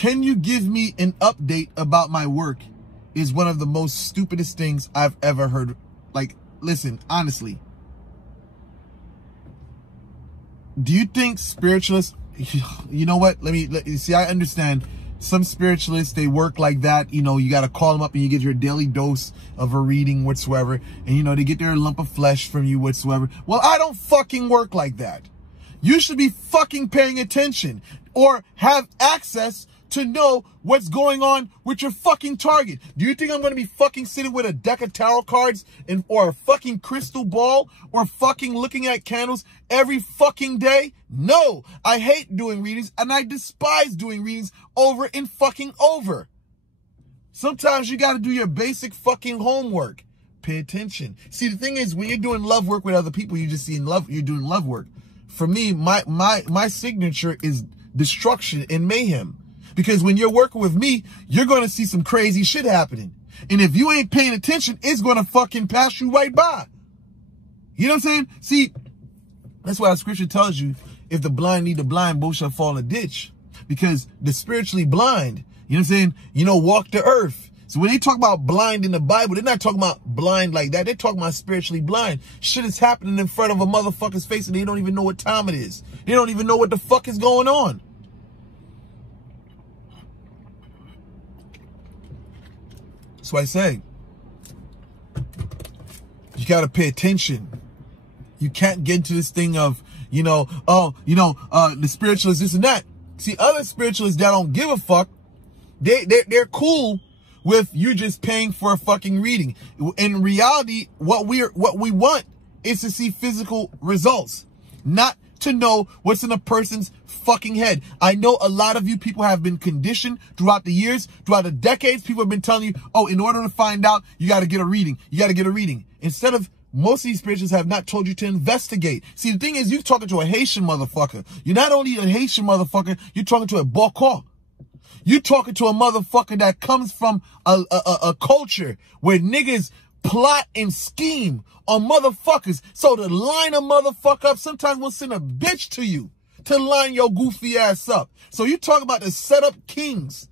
can you give me an update about my work is one of the most stupidest things I've ever heard. Like, listen, honestly. Do you think spiritualists, you know what? Let me see, I understand some spiritualists, they work like that. You know, you got to call them up and you get your daily dose of a reading whatsoever. And, you know, they get their lump of flesh from you whatsoever. Well, I don't fucking work like that. You should be fucking paying attention or have access to know what's going on with your fucking target. Do you think I'm going to be fucking sitting with a deck of tarot cards and or a fucking crystal ball or fucking looking at candles every fucking day? No, I hate doing readings and I despise doing readings over and fucking over. Sometimes you got to do your basic fucking homework. Pay attention. See, the thing is, when you're doing love work with other people, you're just seeing love, you're doing love work. For me, my signature is destruction and mayhem. Because when you're working with me, you're going to see some crazy shit happening. And if you ain't paying attention, it's going to fucking pass you right by. You know what I'm saying? See, that's why the scripture tells you, if the blind lead the blind, both shall fall in a ditch. Because the spiritually blind, you know what I'm saying? You know, walk the earth. So when they talk about blind in the Bible, they're not talking about blind like that. They're talking about spiritually blind. Shit is happening in front of a motherfucker's face and they don't even know what time it is. They don't even know what the fuck is going on. That's why I say, you got to pay attention. You can't get into this thing of, you know, the spiritualists, this and that. See, other spiritualists that don't give a fuck, they're cool with you just paying for a fucking reading. In reality, what we want is to see physical results, not to know what's in a person's fucking head. I know a lot of you people have been conditioned throughout the years, throughout the decades. People have been telling you, oh, in order to find out, you got to get a reading. You got to get a reading. Instead of, most of these spiritualists have not told you to investigate. See, the thing is, you're talking to a Haitian motherfucker. You're not only a Haitian motherfucker, you're talking to a Bokor. You're talking to a motherfucker that comes from a culture where niggas plot and scheme on motherfuckers. So to line a motherfucker up, sometimes we'll send a bitch to you to line your goofy ass up. So you talk about the setup kings.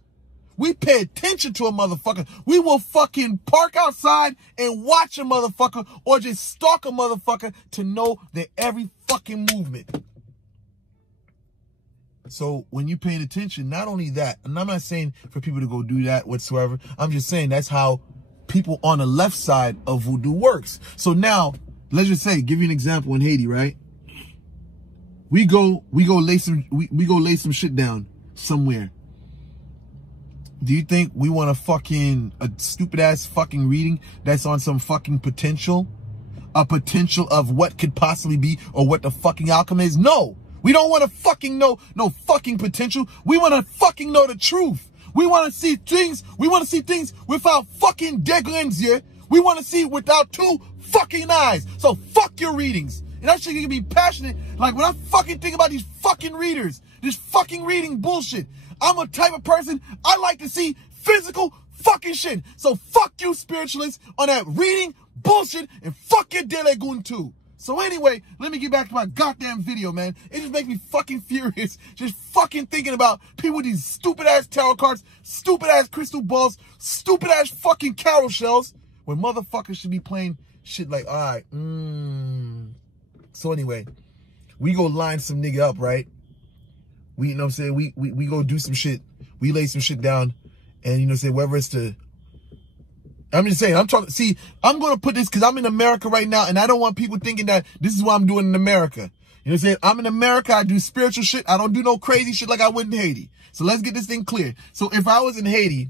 We pay attention to a motherfucker. We will fucking park outside and watch a motherfucker or just stalk a motherfucker to know their every fucking movement. So when you're paying attention, not only that, and I'm not saying for people to go do that whatsoever. I'm just saying that's how people on the left side of voodoo works. So now, let's just say, give you an example in Haiti, right? We go lay some shit down somewhere. Do you think we want a stupid ass fucking reading that's on some fucking potential? A potential of what could possibly be or what the fucking outcome is? No. We don't want to fucking know no fucking potential. We want to fucking know the truth. We want to see things. We want to see things without fucking deglings here. We want to see without two fucking eyes. So fuck your readings. And that shit can be passionate. Like when I fucking think about these fucking readers, this fucking reading bullshit. I'm a type of person, I like to see physical fucking shit. So fuck you spiritualists on that reading bullshit and fuck your Delegun too. So anyway, let me get back to my goddamn video, man. It just makes me fucking furious. Just fucking thinking about people with these stupid ass tarot cards, stupid ass crystal balls, stupid ass fucking carol shells, when motherfuckers should be playing shit like, all right, So anyway, we go line some nigga up, right? We, you know what I'm saying? We go do some shit. We lay some shit down. And, you know what I'm saying? Whether it's to, I'm just saying, I'm talking, see, I'm going to put this because I'm in America right now. And I don't want people thinking that this is what I'm doing in America. You know what I'm saying? I'm in America. I do spiritual shit. I don't do no crazy shit like I would in Haiti. So let's get this thing clear. So if I was in Haiti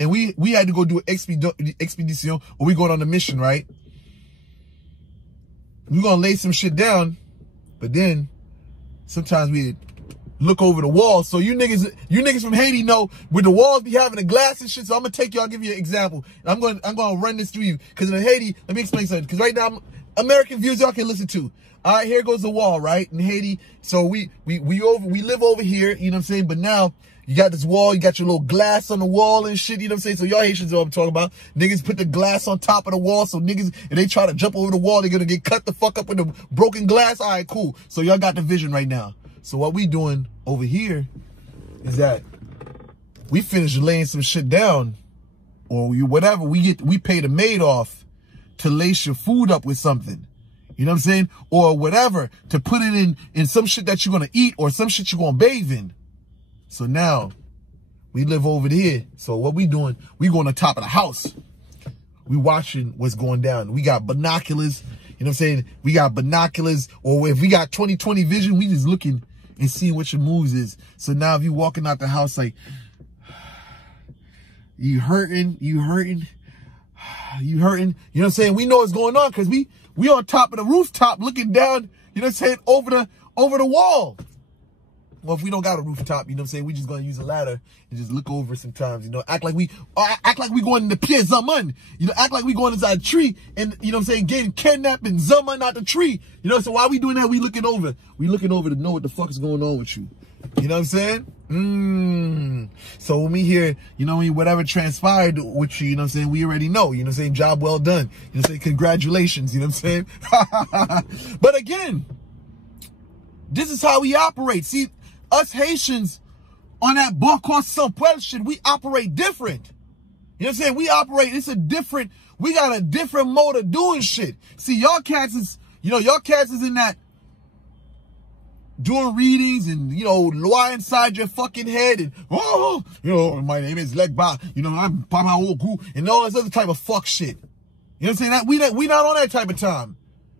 and we had to go do an expedition or we going on a mission, right? We're going to lay some shit down. But then sometimes we look over the wall. So you niggas from Haiti know where the walls be having the glass and shit. So I'm gonna take y'all, give you an example. And I'm gonna run this through you. Cause in Haiti, let me explain something. Cause right now, American views y'all can listen to. All right, here goes the wall, right? In Haiti. So we live over here, you know what I'm saying? But now you got this wall, you got your little glass on the wall and shit, you know what I'm saying? So y'all Haitians know what I'm talking about. Niggas put the glass on top of the wall. So niggas, if they try to jump over the wall, they're gonna get cut the fuck up with the broken glass. All right, cool. So y'all got the vision right now. So what we doing over here is that we finish laying some shit down, or whatever, we pay the maid off to lace your food up with something. You know what I'm saying? Or whatever, to put it in some shit that you're going to eat or some shit you're going to bathe in. So now we live over here. So what we doing? We going on top of the house. We watching what's going down. We got binoculars. You know what I'm saying? We got binoculars, or if we got 20/20 vision, we just looking and seeing what your moves is. So now if you walking out the house like, you hurting, you know what I'm saying? We know what's going on because we on top of the rooftop looking down, you know what I'm saying, over the wall. Well, if we don't got a rooftop, you know what I'm saying, we just gonna use a ladder and just look over sometimes, you know, act like we going in the pied zaman, you know, act like we going inside a tree and, you know what I'm saying, getting kidnapped and zaman out the tree. You know, so while we doing that, we looking over to know what the fuck is going on with you. You know what I'm saying? So when we hear, you know, whatever transpired with you, you know what I'm saying, we already know, you know what I'm saying, job well done. You know what I'm saying, congratulations, you know what I'm saying? But again, this is how we operate. See, us Haitians on that Bocor Sampuel shit, we operate different. You know what I'm saying? We operate, we got a different mode of doing shit. See, y'all cats is in that doing readings and, you know, lie inside your fucking head and, oh, you know, my name is Legba, you know, I'm Papa Oku, and all this other type of fuck shit. You know what I'm saying? That we not on that type of time.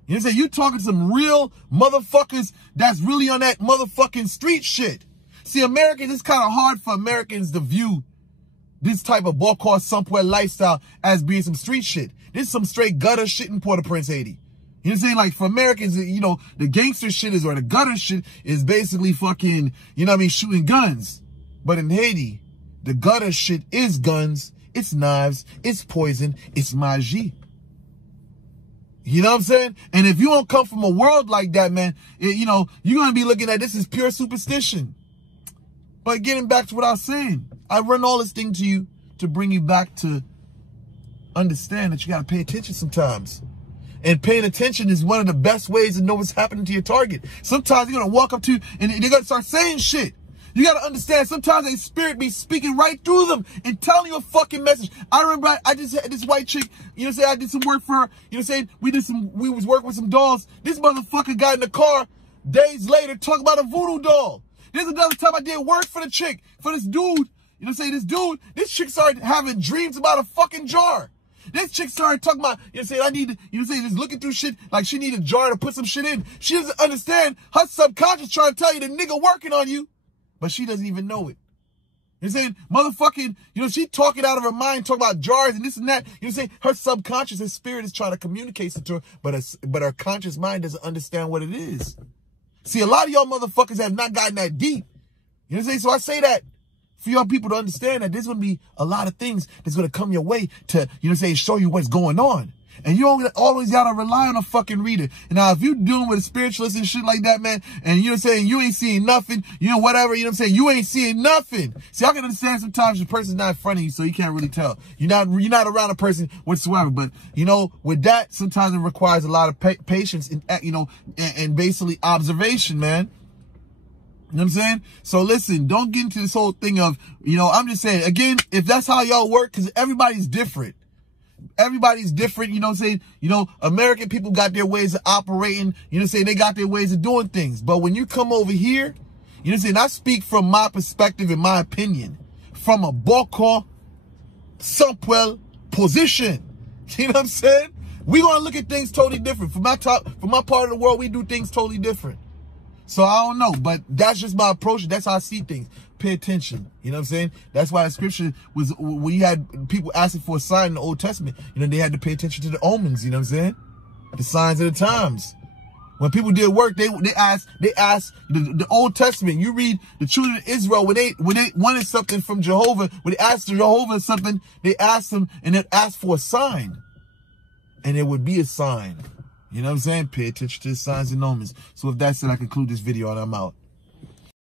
You know what I'm saying? You talking to some real motherfuckers that's really on that motherfucking street shit. See, Americans, it's kind of hard for Americans to view this type of Bocor Sampuel lifestyle as being some street shit. This is some straight gutter shit in Port-au-Prince, Haiti. You know what I'm saying? Like, for Americans, you know, the gangster shit is, or the gutter shit is basically fucking, you know what I mean, shooting guns. But in Haiti, the gutter shit is guns, it's knives, it's poison, it's magie. You know what I'm saying? And if you don't come from a world like that, man, you know, you're going to be looking at this as pure superstition. But getting back to what I was saying, I run all this thing to you to bring you back to understand that you got to pay attention sometimes. And paying attention is one of the best ways to know what's happening to your target. Sometimes you're going to walk up to you and they're going to start saying shit. You got to understand, sometimes a spirit be speaking right through them and telling you a fucking message. I remember I just had this white chick, you know what I'm saying, I did some work for her, you know what I'm saying, we was working with some dolls. This motherfucker got in the car days later talking about a voodoo doll. There's another time I did work for the chick, for this dude, you know what I'm saying, this chick started having dreams about a fucking jar. This chick started talking about, you know what I'm saying, I need to, you know what I'm saying, just looking through shit like she need a jar to put some shit in. She doesn't understand, her subconscious trying to tell you the nigga working on you. But she doesn't even know it. You know what I'm saying? Motherfucking, you know, she talking out of her mind, talking about jars and this and that. You know what I'm saying? Her subconscious, her spirit is trying to communicate it to her, but her conscious mind doesn't understand what it is. See, a lot of y'all motherfuckers have not gotten that deep. You know what I'm saying? So I say that for y'all people to understand that there's going to be a lot of things that's going to come your way to, you know what I'm saying, show you what's going on. And you don't always got to rely on a fucking reader. And now, if you're dealing with a spiritualist and shit like that, man, and you know what I'm saying, you ain't seeing nothing, you know, whatever, you know what I'm saying, you ain't seeing nothing. See, I can understand sometimes the person's not in front of you, so you can't really tell. You're not around a person whatsoever. But, you know, with that, sometimes it requires a lot of patience and, you know, and basically observation, man. You know what I'm saying? So listen, don't get into this whole thing of, you know, I'm just saying, again, if that's how y'all work, because everybody's different. Everybody's different, you know what I'm saying? You know, American people got their ways of operating, you know what I'm saying? They got their ways of doing things. But when you come over here, you know what I'm saying? I speak from my perspective and my opinion, from a Bocor Sampuel position. You know what I'm saying? We're going to look at things totally different. From my part of the world, we do things totally different. So I don't know, but that's just my approach. That's how I see things. Pay attention. You know what I'm saying? That's why the scripture was, when you had people asking for a sign in the Old Testament, you know, they had to pay attention to the omens, you know what I'm saying? The signs of the times. When people did work, they asked the Old Testament. You read the children of Israel, when they wanted something from Jehovah, when they asked Jehovah something, they asked him and then asked for a sign. And it would be a sign. You know what I'm saying? Pay attention to the signs and omens. So with that said, I conclude this video and I'm out.